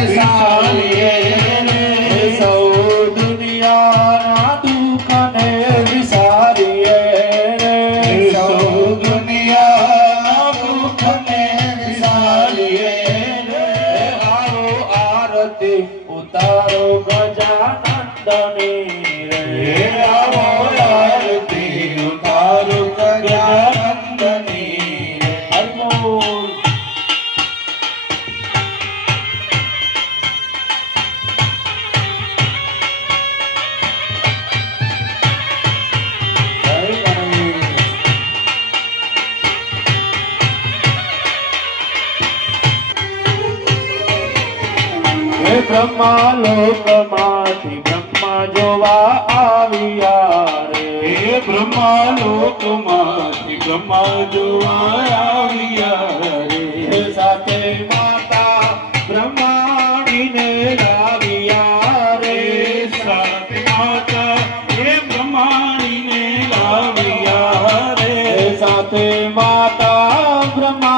વિસારીએ રે સૌ દુનિયાના દુઃખને વિસારીએ રે સૌ દુનિયાના દુઃખને વિસારીએ રે આવો આરતી ઉતારો ગજાનંદની રે આવો આરતી ઉતારો ગજાનંદની રે હરમોલ બ્રહ્મા લોકમાંથી બ્રહ્મા જોવા આવ્યા રે બ્રહ્મા લોકમાંથી બ્રહ્મા જોવા આવ્યા રે સાથે માતા બ્રહ્માણીને લાવ્યા રે સાથે માતા એ બ્રહ્માણીને લાવ્યા રે સાથે માતા બ્રહ્મા